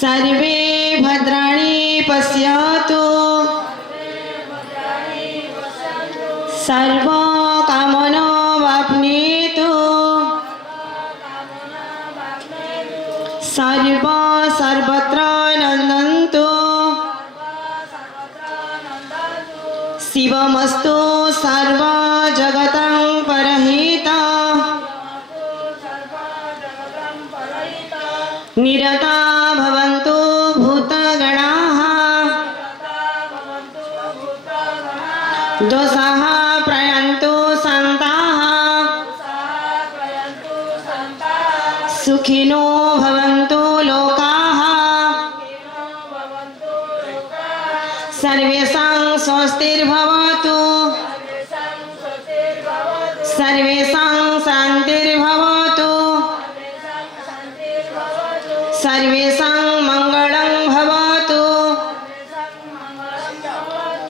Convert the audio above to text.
सर्वे भद्राणि पश्यन्तु सर्वकामना वाप्नेतु सर्वत्र नन्दन्तु शिवमस्तु सर्वजगतं परहिता निरता भवन्तु भूतगणाः दोषाः प्रयन्तु सन्ताः सुखिनो भवन्तु लोकाः सर्वेषां स्वस्तिर्भवतु सर्वेषां शान्तिर्भवतु सर्वेषां मङ्गलं